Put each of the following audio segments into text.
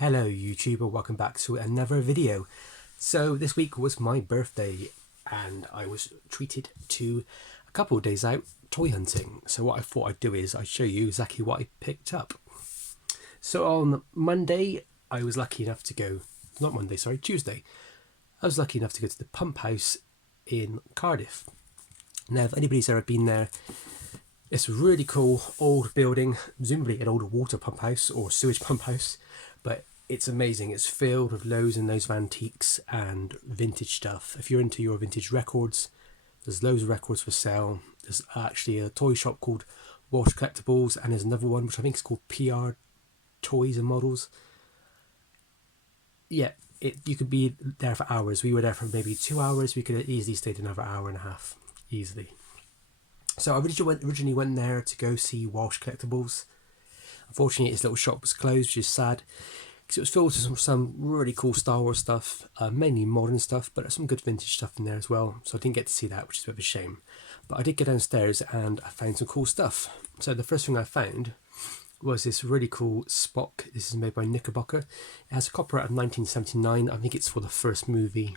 Hello YouTuber, welcome back to another video. So this week was my birthday and I was treated to a couple of days out toy hunting. So what I thought I'd do is I'd show you exactly what I picked up. So on Monday I was lucky enough to go, Tuesday. I was lucky enough to go to the pump house in Cardiff. Now if anybody's ever been there, it's a really cool old building, presumably an old water pump house or sewage pump house, but it's amazing. It's filled with loads and loads of antiques and vintage stuff. If you're into your vintage records, there's loads of records for sale. There's actually a toy shop called Walsh Collectibles, and there's another one which I think is called PR Toys and Models. Yeah, you could be there for hours. We were there for maybe 2 hours. We could have easily stayed another hour and a half, easily. So I originally went there to go see Walsh Collectibles. Unfortunately, his little shop was closed, which is sad, because it was filled with some really cool Star Wars stuff, mainly modern stuff, but there's some good vintage stuff in there as well. So I didn't get to see that, which is a bit of a shame. But I did get downstairs and I found some cool stuff. So the first thing I found was this really cool Spock. This is made by Knickerbocker. It has a copyright of 1979. I think it's for the first movie,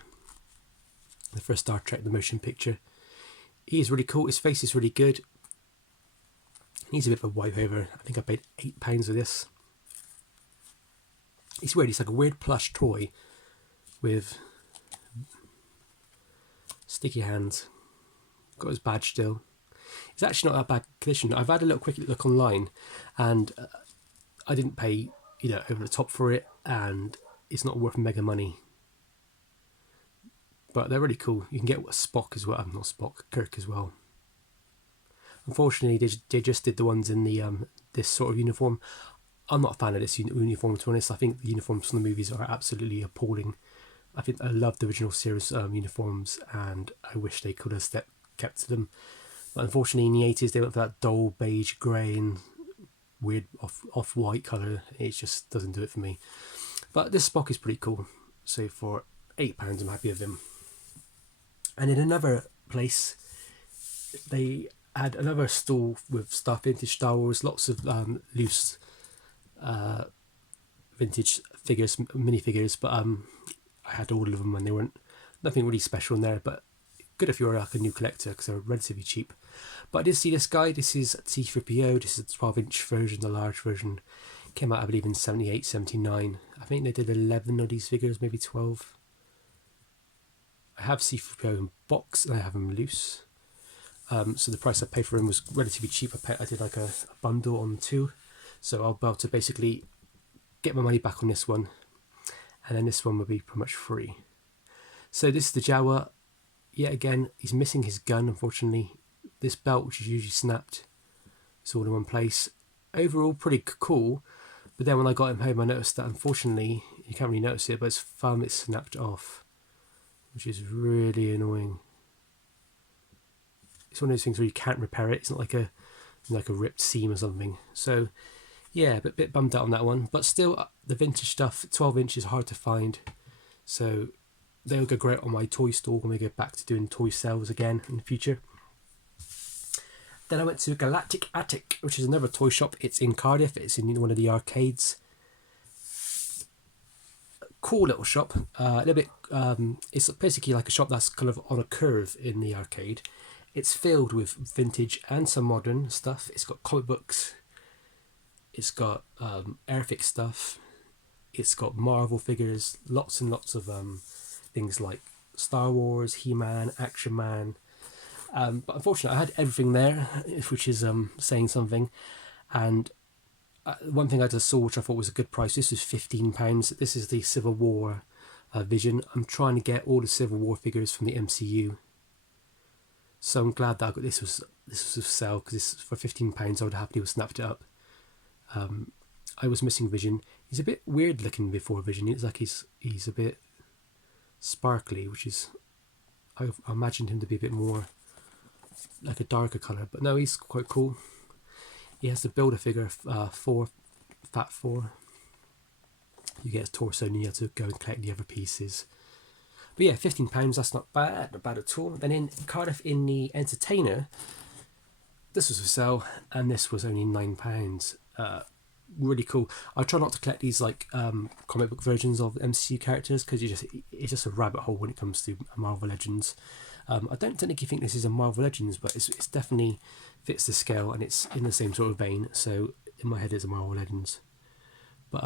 the first Star Trek, the motion picture. He is really cool. His face is really good. He's a bit of a wipe over. I think I paid £8 for this. It's weird. It's like a weird plush toy with sticky hands. Got his badge still. It's actually not that bad condition. I've had a little quick look online, and I didn't pay over the top for it, and it's not worth mega money. But they're really cool. You can get Spock as well. I'm not Spock, Kirk as well. Unfortunately, they just did the ones in the this sort of uniform. I'm not a fan of this uniform, to be honest. I think the uniforms from the movies are absolutely appalling. I think I love the original series uniforms, and I wish they could have kept to them. But unfortunately, in the 80s, they went for that dull beige grey and weird off-white colour. It just doesn't do it for me. But this Spock is pretty cool. So for £8, I'm happy with him. And in another place, they had another stall with stuff, vintage Star Wars, lots of loose vintage figures, minifigures, but I had all of them and they weren't nothing really special in there, but good if you're like a new collector because they're relatively cheap. But I did see this guy. This is T3PO. This is a 12-inch version, the large version. Came out, I believe, in 78, 79. I think they did 11 of these figures, maybe 12. I have C3PO in box and I have him loose. So the price I paid for him was relatively cheap. I did like a bundle on 2. So I'll be able to basically get my money back on this one. And then this one will be pretty much free. So this is the Jawa. Yet again, he's missing his gun, unfortunately. This belt, which is usually snapped, it's all in one place. Overall, pretty cool. But then when I got him home, I noticed that, unfortunately, you can't really notice it, but his thumb is snapped off, which is really annoying. It's one of those things where you can't repair it. It's not like a ripped seam or something. So yeah, a bit bummed out on that one. But still, the vintage stuff, 12-inch is hard to find. So they'll go great on my toy store when we go back to doing toy sales again in the future. Then I went to Galactic Attic, which is another toy shop. It's in Cardiff. It's in one of the arcades. Cool little shop. A little bit. It's basically like a shop that's kind of on a curve in the arcade. It's filled with vintage and some modern stuff. It's got comic books. It's got Airfix stuff. It's got Marvel figures. Lots and lots of things like Star Wars, He-Man, Action Man. But unfortunately, I had everything there, which is saying something. And one thing I just saw, which I thought was a good price, this was £15. This is the Civil War Vision. I'm trying to get all the Civil War figures from the MCU. So I'm glad that I got this was a sale, because this for £15 I would happily have snapped it up. I was missing Vision. He's a bit weird looking before Vision. It's like he's a bit sparkly, which is I imagined him to be a bit more like a darker colour, but no, he's quite cool. He has the Build-A-Figure 4, Fat 4. You get his torso and you have to go and collect the other pieces. But yeah, £15, that's not bad at all. Then in Cardiff, in the Entertainer, this was for sale, and this was only £9. really cool. I try not to collect these like comic book versions of MCU characters because it's just a rabbit hole when it comes to Marvel Legends. I don't technically think this is a Marvel Legends, but it's definitely fits the scale and it's in the same sort of vein. So in my head, it's a Marvel Legends. But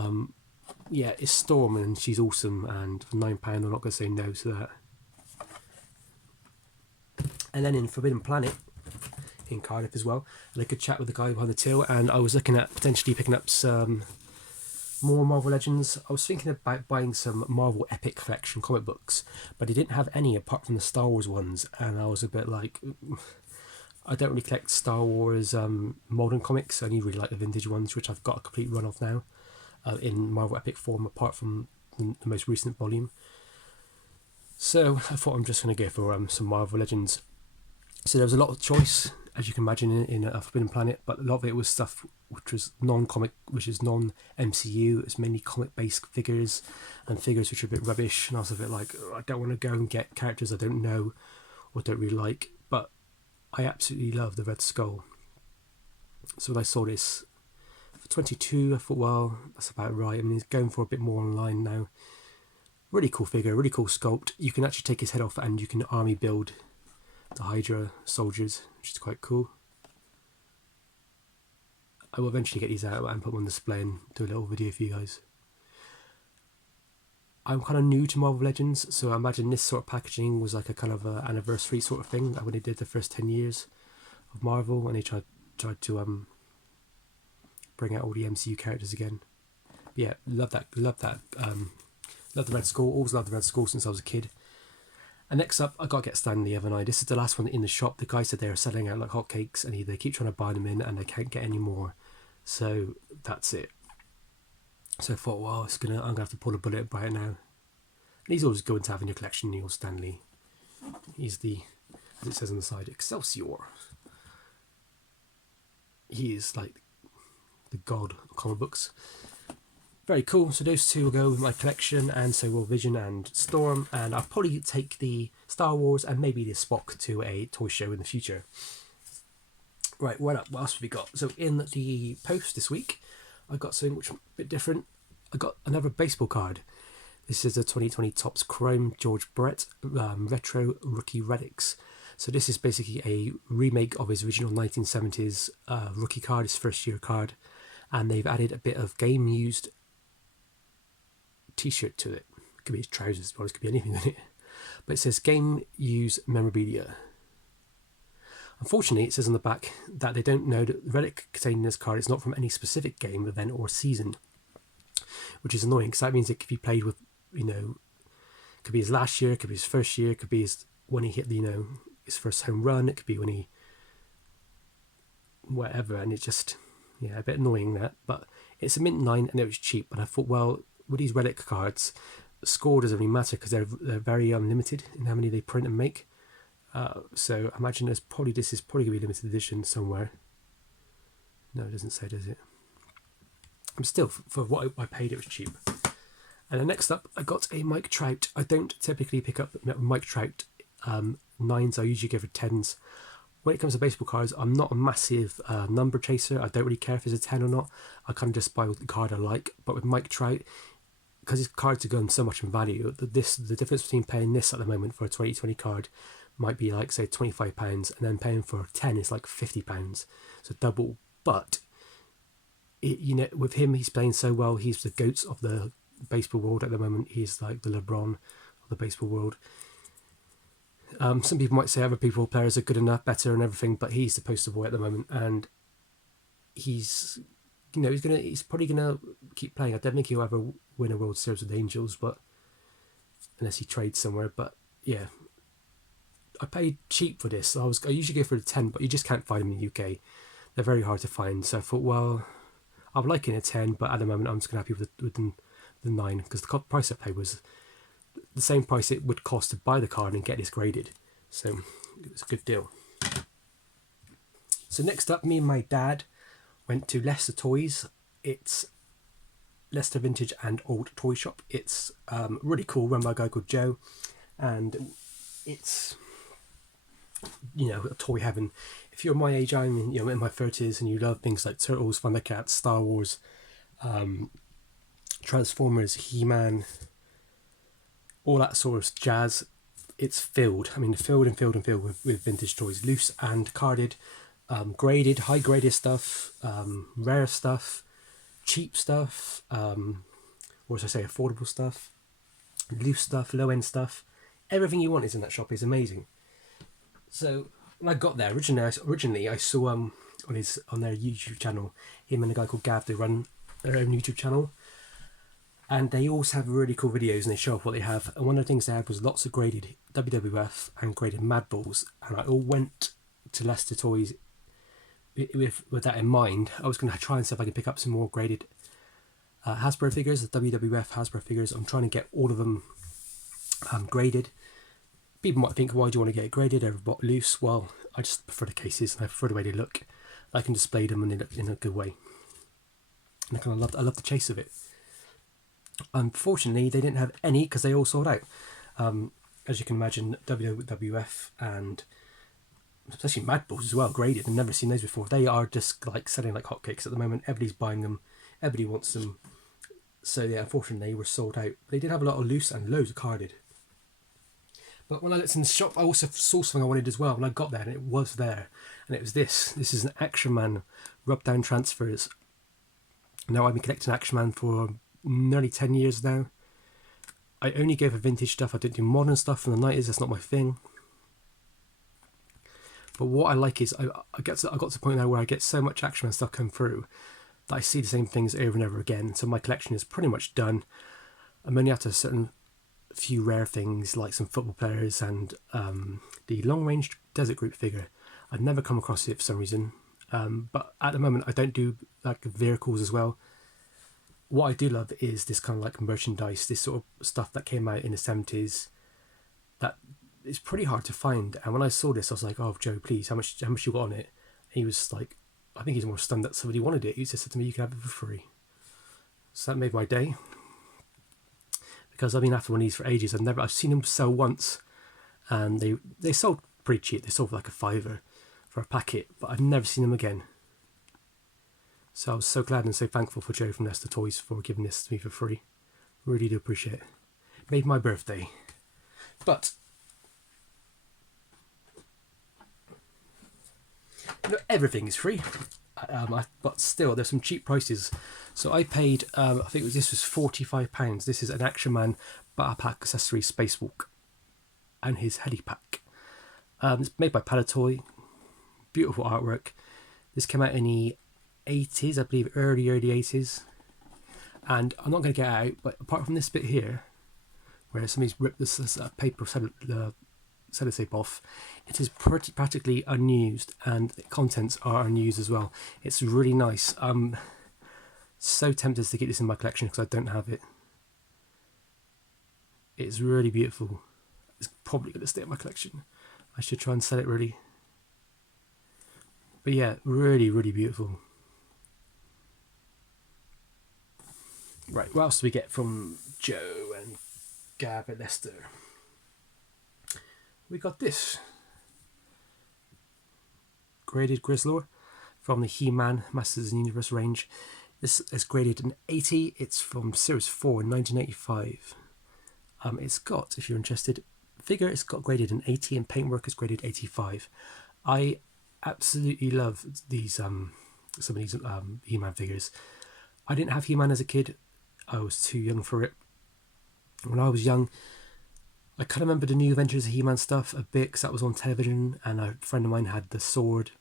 yeah, it's Storm and she's awesome. And for £9, I'm not going to say no to that. And then in Forbidden Planet, in Cardiff as well, and I could chat with the guy behind the till, and I was looking at potentially picking up some more Marvel Legends. I was thinking about buying some Marvel Epic Collection comic books, but I didn't have any apart from the Star Wars ones, and I was a bit like, I don't really collect Star Wars modern comics. I only really like the vintage ones, which I've got a complete run of now in Marvel Epic form, apart from the most recent volume. So I thought I'm just going to go for some Marvel Legends. So there was a lot of choice, as you can imagine, in Forbidden Planet, but a lot of it was stuff which was non-comic, which is non-MCU. It's mainly comic-based figures and figures which are a bit rubbish. And I was a bit like, I don't want to go and get characters I don't know or don't really like, but I absolutely love the Red Skull. So when I saw this for 22, I thought, well, that's about right. I mean, he's going for a bit more online now. Really cool figure, really cool sculpt. You can actually take his head off and you can army build the Hydra soldiers, which is quite cool. I will eventually get these out and put them on display and do a little video for you guys. I'm kind of new to Marvel Legends, so I imagine this sort of packaging was like a kind of anniversary sort of thing, like when they did the first 10 years of Marvel, and they tried to bring out all the MCU characters again. But yeah, love the Red Skull. Always loved the Red Skull since I was a kid. And next up, I got to get Stanley, haven't I? This is the last one in the shop. The guy said they are selling out like hotcakes, and they keep trying to buy them in, and they can't get any more. So that's it. So I thought, well, I'm gonna have to pull a bullet right now. And he's always going to have in your collection, Neil Stanley. He's the, as it says on the side, Excelsior. He is like the god of comic books. Very cool. So those two will go with my collection, and so will Vision and Storm, and I'll probably take the Star Wars and maybe the Spock to a toy show in the future. Right, what else have we got? So in the post this week, I got something which is a bit different. I got another baseball card. This is the 2020 Topps Chrome George Brett Retro Rookie Relics. So this is basically a remake of his original 1970s rookie card, his first year card, and they've added a bit of game used t-shirt to it. It could be his trousers, or it could be anything in it. But it says game use memorabilia. Unfortunately, it says on the back that they don't know that the relic contained in this card is not from any specific game, event, or season, which is annoying because that means it could be played with, it could be his last year, it could be his first year, it could be when he hit his first home run, it could be when he whatever, and it's just a bit annoying that. But it's a mint 9 and it was cheap, and I thought, well, with these relic cards, the score doesn't really matter because they're very limited in how many they print and make. So I imagine this is probably going to be limited edition somewhere. No, it doesn't say, does it? I'm still, for what I paid, it was cheap. And then next up, I got a Mike Trout. I don't typically pick up Mike Trout 9s. I usually go for 10s. When it comes to baseball cards, I'm not a massive number chaser. I don't really care if it's a 10 or not. I kind of just buy the card I like. But with Mike Trout, because his cards are going so much in value, the difference between paying this at the moment for a 2020 card might be like, say, £25, and then paying for 10 is like £50, so double. But with him, he's playing so well. He's the GOAT of the baseball world at the moment. He's like the LeBron of the baseball world. Some people might say other players are good enough, better, and everything, but he's the poster boy at the moment, and he's probably gonna keep playing. I don't think he'll ever win a World Series with the Angels, but unless he trades somewhere. But yeah, I paid cheap for this. I usually go for the 10, but you just can't find them in the UK. They're very hard to find. So I thought, well, I'm liking a 10, but at the moment I'm just gonna be happy with the 9 because the price I paid was the same price it would cost to buy the card and get this graded. So it was a good deal. So next up, me and my dad went to Leicester Toys. It's Leicester Vintage and Old Toy Shop. It's really cool, run by a guy called Joe, and it's a toy heaven. If you're my age, I'm in my 30s, and you love things like Turtles, Thundercats, Star Wars, Transformers, He-Man, all that sort of jazz. It's filled. I mean, filled and filled and filled with vintage toys, loose and carded, graded, high graded stuff, rare stuff, cheap stuff, or as I say, affordable stuff, loose stuff, low end stuff. Everything you want is in that shop. Is amazing. So when I got there originally I saw on their YouTube channel, him and a guy called Gav. They run their own YouTube channel, and they also have really cool videos and they show off what they have. And one of the things they had was lots of graded WWF and graded Mad Balls. And I all went to Leicester Toys with that in mind. I was going to try and see if I could pick up some more graded Hasbro figures, the WWF Hasbro figures. I'm trying to get all of them graded. People might think, why do you want to get it graded? They're loose. Well, I just prefer the cases and I prefer the way they look. I can display them and they look in a good way. And I love the chase of it. Unfortunately, they didn't have any because they all sold out. As you can imagine, WWF and especially Mad Balls as well, graded. I've never seen those before. They are just like selling like hotcakes at the moment. Everybody's buying them. Everybody wants them. So yeah, unfortunately, they were sold out. They did have a lot of loose and loads of carded. But when I looked in the shop, I also saw something I wanted as well. When I got there, and it was there, and it was this. This is an Action Man rub down transfers. Now I've been collecting Action Man for nearly 10 years now. I only go for vintage stuff. I don't do modern stuff from the 90s. That's not my thing. But what I like is I got to the point now where I get so much Action Man stuff come through that I see the same things over and over again. So my collection is pretty much done. I'm only after a certain few rare things like some football players and the long range desert group figure. I'd never come across it for some reason. But at the moment I don't do like vehicles as well. What I do love is this kind of like merchandise, this sort of stuff that came out in the 70s that is pretty hard to find. And when I saw this, I was like, oh, Joe, please, how much you got on it? And he was like, I think he's more stunned that somebody wanted it. He just said to me, you can have it for free. So that made my day. Because I've been after one of these for ages. I've seen them sell once, and they sold pretty cheap. They sold for like $5 for a packet, but I've never seen them again. So I was so glad and so thankful for Joe from Leicester Toys for giving this to me for free. Really do appreciate it. Made my birthday. But everything is free. But still, there's some cheap prices. So I paid, I think this was £45. This is an Action Man Battle Pack Accessory Spacewalk and his heli pack. It's made by Palatoy. Beautiful artwork. This came out in the 80s, I believe, early 80s. And I'm not going to get out, but apart from this bit here, where somebody's ripped this paper sellotape off, it is practically unused, and the contents are unused as well. It's really nice. I'm so tempted to get this in my collection because I don't have it. It's really beautiful. It's probably going to stay in my collection. I should try and sell it really. But yeah, really, really beautiful. Right, what else do we get from Joe and Gav at Leicester? We got this graded Grizzlor from the He-Man Masters of the Universe range. This is graded an 80. It's from Series 4 in 1985. It's got, if you're interested, figure it's got graded an 80 and paintwork is graded 85. I absolutely love these some of these He-Man figures. I didn't have He-Man as a kid. I was too young for it. When I was young, I kind of remember the New Adventures of He-Man stuff a bit because that was on television, and a friend of mine had the sword.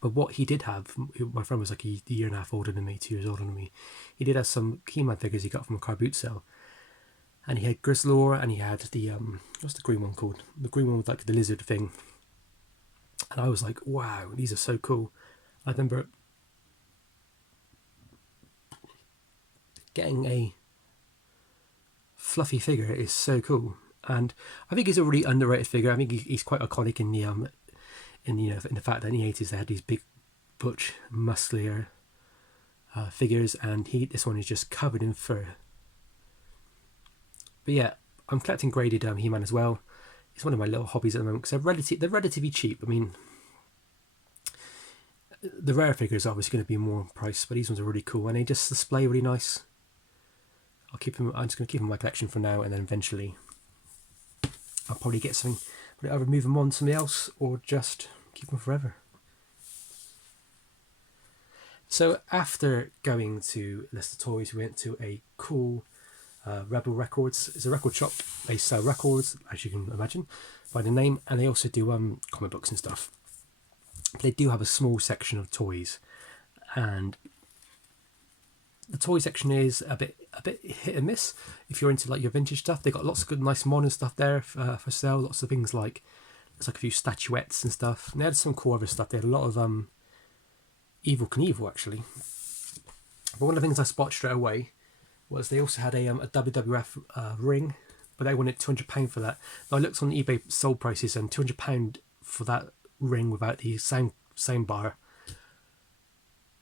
But what he did have, my friend was like a year and a half older than me, 2 years older than me. He did have some He-Man figures he got from a car boot sale. And he had Grizzlor, and he had the, what's the green one called? The green one with like the lizard thing. And I was like, wow, these are so cool. I remember getting a fluffy figure is so cool, and I think he's a really underrated figure. I think he's quite iconic in the in the fact that in the 80s they had these big butch muscular figures, and this one is just covered in fur. But yeah, I'm collecting graded He-Man as well. It's one of my little hobbies at the moment because they're relatively cheap. I mean, the rare figures are obviously going to be more price, but these ones are really cool and they just display really nice. I'll keep them. I'm just going to keep them in my collection for now, and then eventually I'll probably get something, but either move them on to something else or just keep them forever. So after going to Leicester Toys, we went to a cool Rebel Records. It's a record shop. They sell records, as you can imagine, by the name, and they also do comic books and stuff. They do have a small section of toys, and the toy section is a bit hit and miss. If you're into like your vintage stuff, they got lots of good, nice modern stuff there for sale. Lots of things like there's like a few statuettes and stuff. And they had some cool other stuff. They had a lot of Evel Knievel actually. But one of the things I spotted straight away was they also had a WWF ring, but they wanted £200 for that. Now I looked on eBay sold prices, and £200 for that ring without the sound bar,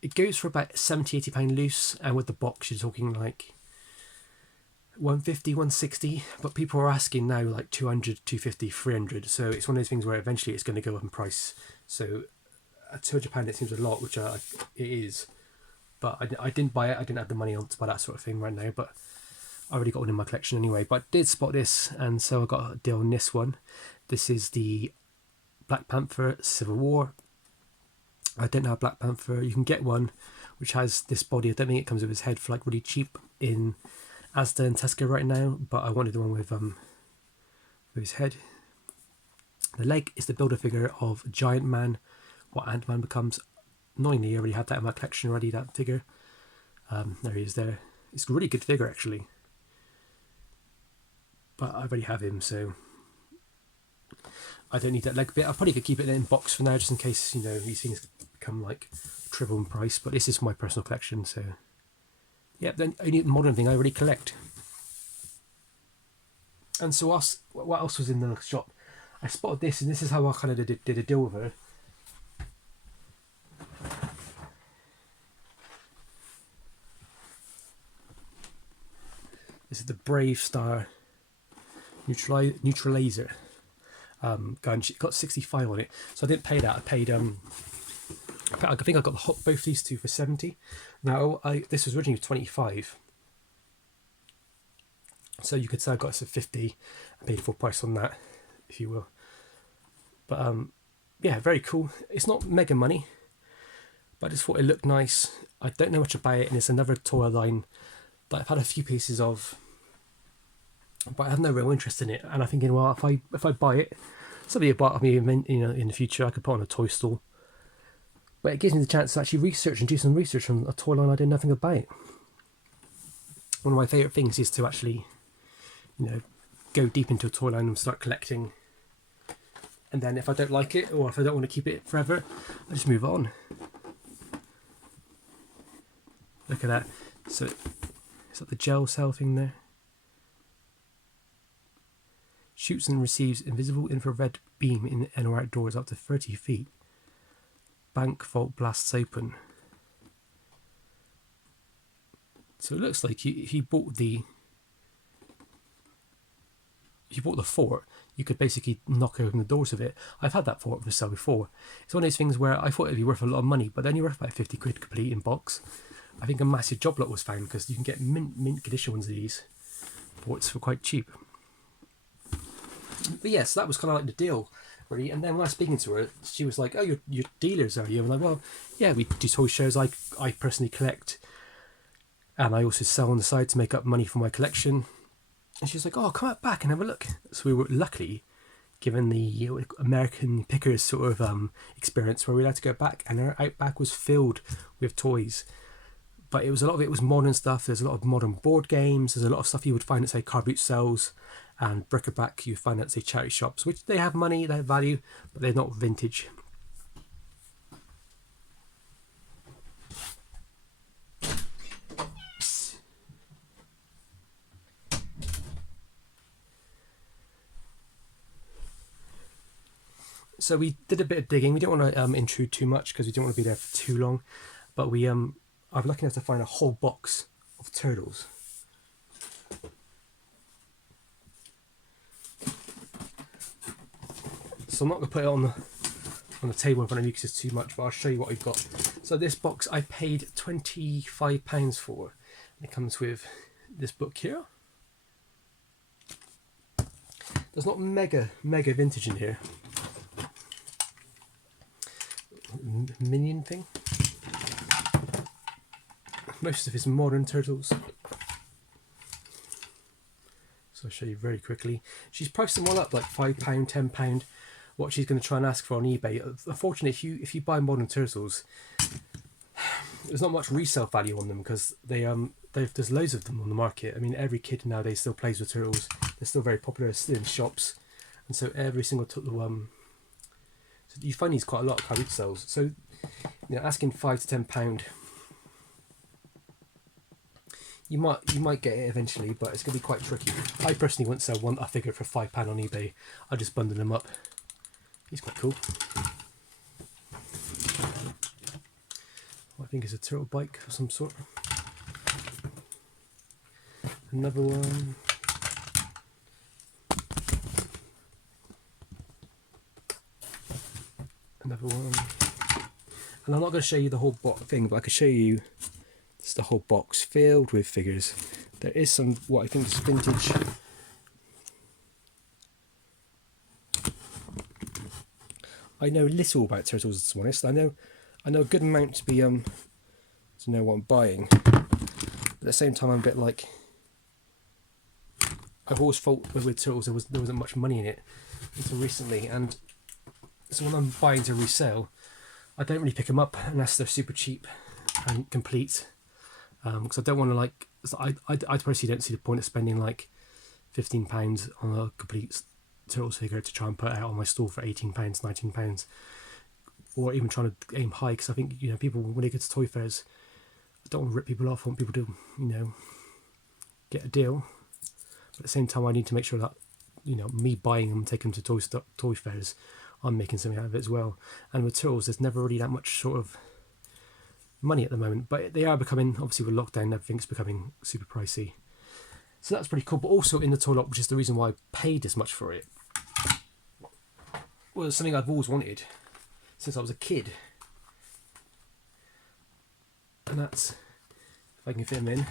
it goes for about £70-80 loose, and with the box you're talking like 150, 160, but people are asking now like 200, 250, 300, so it's one of those things where eventually it's going to go up in price. So at £200 it seems a lot, which it is, but I didn't buy it. I didn't have the money on to buy that sort of thing right now, but I already got one in my collection anyway. But I did spot this, and so I got a deal on this one. This is the Black Panther Civil War. I don't have Black Panther. You can get one which has this body. I don't think it comes with his head for like really cheap in Asda and Tesco right now, but I wanted the one with his head. The leg is the builder figure of Giant Man, what Ant-Man becomes. Annoyingly, I already had that in my collection already, that figure. There he is there. It's a really good figure actually, but I already have him, so I don't need that leg bit. I probably could keep it in a box for now, just in case, you know, these things become like triple in price, but this is my personal collection, so yeah. The only modern thing I already collect. And so what else was in the shop? I spotted this, and this is how I kind of did a deal with her. This is the Brave Star Neutralizer. And she got 65 on it, so I didn't pay that. I paid I think I got both these two for 70. Now this was originally 25, so you could say I got it for 50. I paid full price on that, if you will. But yeah, very cool. It's not mega money, but I just thought it looked nice. I don't know much about it, and it's another toy line that I've had a few pieces of, but I have no real interest in it. And I'm thinking, well, if I buy it, somebody will buy it me, you know, in the future. I could put on a toy store, but it gives me the chance to actually research and do some research on a toy line I did nothing about. One of my favourite things is to actually, you know, go deep into a toy line and start collecting. And then if I don't like it, or if I don't want to keep it forever, I just move on. Look at that. So it's like the gel cell thing there. Shoots and receives invisible infrared beam in or outdoors up to 30 feet. Bank vault blasts open. So it looks like if you bought the fort, you could basically knock open the doors of it. I've had that fort for sale before. It's one of those things where I thought it'd be worth a lot of money, but then you're worth about 50 quid complete in box. I think a massive job lot was found, because you can get mint condition ones of these forts for quite cheap. But yeah, so that was kind of like the deal, really. And then when I was speaking to her, she was like, "Oh, you're dealers, are you?" I'm like, "Well, yeah, we do toy shows. I personally collect, and I also sell on the side to make up money for my collection." And she's like, "Oh, come back and have a look." So we were luckily given the American Pickers sort of experience, where we had to go back, and our outback was filled with toys. But a lot of it was modern stuff. There's a lot of modern board games. There's a lot of stuff you would find at, say, car boot sales, and bric-a-brac you find at, say, charity shops, which they have money, they have value, but they're not vintage. So we did a bit of digging. We didn't want to intrude too much, because we didn't want to be there for too long. But we I'm lucky enough to find a whole box of turtles. So I'm not going to put it on on the table in front of me because it's too much, but I'll show you what I've got. So this box I paid £25 for. It comes with this book here. There's not mega vintage in here. Minion thing. Most of it's modern turtles. So I'll show you very quickly. She's priced them all up like £5, £10. What she's going to try and ask for on eBay. Unfortunately, if you buy modern turtles, there's not much resale value on them because there's loads of them on the market. I mean, every kid nowadays still plays with turtles. They're still very popular, still in shops, and so every single so you find these quite a lot of Cardiff sales. So asking £5 to £10, you might get it eventually, but it's going to be quite tricky. I personally wouldn't sell a figure for £5 on eBay. I just bundle them up. He's quite cool. I think it's a turtle bike of some sort. Another one. Another one. And I'm not going to show you the whole thing, but I can show you just the whole box filled with figures. There is some what I think is vintage. I know little about turtles, to be honest. I know a good amount to know what I'm buying. But at the same time, I'm a bit like, I've always thought with turtles there wasn't much money in it until recently, and so when I'm buying to resell, I don't really pick them up unless they're super cheap and complete, because I don't want to I personally don't see the point of spending like £15 on a complete turtles figure to try and put it out on my store for £18, £19, or even trying to aim high, because I think people, when they go to toy fairs, I don't want to rip people off. I want people to get a deal, but at the same time I need to make sure that me buying them, taking them to toy fairs, I'm making something out of it as well. And with turtles, there's never really that much sort of money at the moment, but they are becoming, obviously with lockdown, everything's becoming super pricey. So that's pretty cool. But also in the toy lot, which is the reason why I paid this much for it, was something I've always wanted since I was a kid. And that's, if I can fit them in,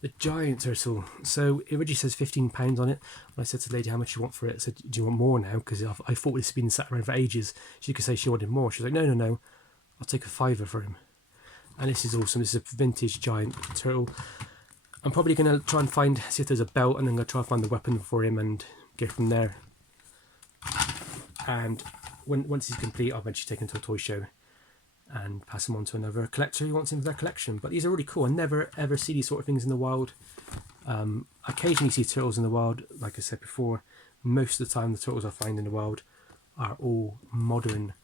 the giant turtle. So it originally says £15 on it. When I said to the lady how much you want for it, I said, do you want more now? Because I thought this had been sat around for ages. She could say she wanted more. She was like, no, I'll take a £5 for him. And this is awesome. This is a vintage giant turtle. I'm probably going to try and see if there's a belt, and then I'm going to try and find the weapon for him and go from there. And once he's complete, I'll eventually take him to a toy show and pass him on to another collector who wants him for their collection. But these are really cool. I never ever see these sort of things in the wild. Occasionally see turtles in the wild, like I said before. Most of the time the turtles I find in the wild are all modern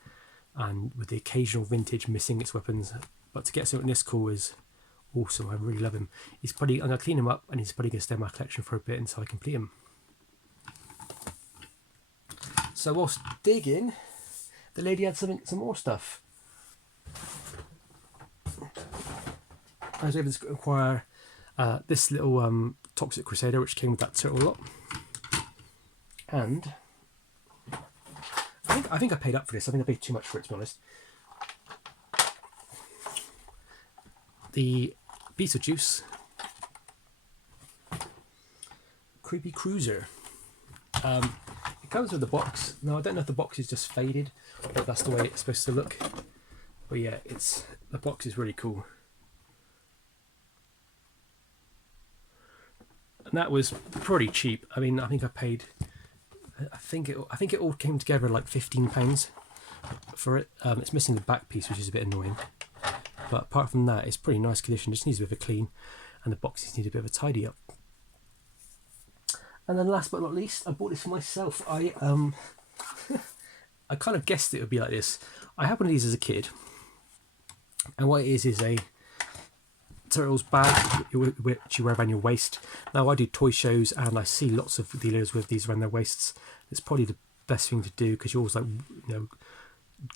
and with the occasional vintage missing its weapons. But to get something this cool is awesome. I really love him. I'm going to clean him up, and he's probably going to stay in my collection for a bit until I complete him. So whilst digging, the lady had some more stuff. I was able to acquire this little Toxic Crusader, which came with that turtle lot. And I think I paid up for this. I think I paid too much for it, to be honest. The Beetlejuice Creepy Cruiser. It comes with the box. Now I don't know if the box is just faded, but that's the way it's supposed to look. But yeah, the box is really cool. And that was pretty cheap. I mean, I think I paid. I think it all came together like £15 for it. It's missing the back piece, which is a bit annoying. But apart from that, it's pretty nice condition. It just needs a bit of a clean, and the boxes need a bit of a tidy up. And then last but not least, I bought this for myself. I kind of guessed it would be like this. I had one of these as a kid, and what it is a turtles bag which you wear around your waist. Now I do toy shows, and I see lots of dealers with these around their waists. It's probably the best thing to do, because you're always like,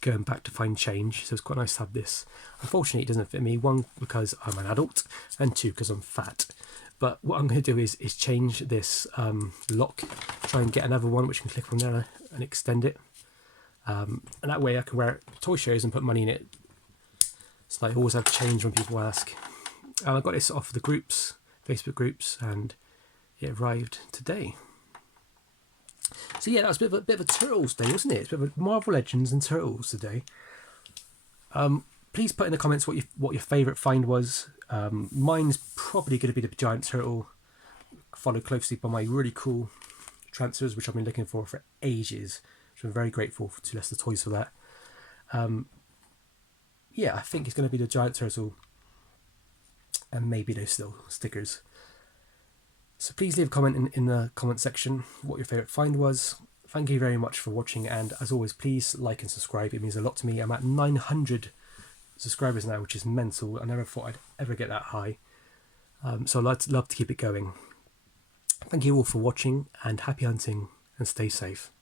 going back to find change. So it's quite nice to have this. Unfortunately, it doesn't fit me. One, because I'm an adult, and two, because I'm fat. But what I'm going to do is change this lock, try and get another one which can click on there and extend it. And that way I can wear it toy shows and put money in it. So I always have change when people ask. And I got this off the groups, Facebook groups, and it arrived today. So yeah, that was a bit of a Turtles day, wasn't it? It's a bit of a Marvel Legends and Turtles today. Please put in the comments what your favourite find was. Mine's probably going to be the giant turtle, followed closely by my really cool transfers, which I've been looking for ages. So I'm very grateful to Leicester Toys for that. Yeah, I think it's going to be the giant turtle, and maybe those still stickers. So please leave a comment in the comment section what your favourite find was. Thank you very much for watching, and as always, please like and subscribe. It means a lot to me. I'm at 900 subscribers now, which is mental. I never thought I'd ever get that high. So I'd love to keep it going. Thank you all for watching, and happy hunting, and stay safe.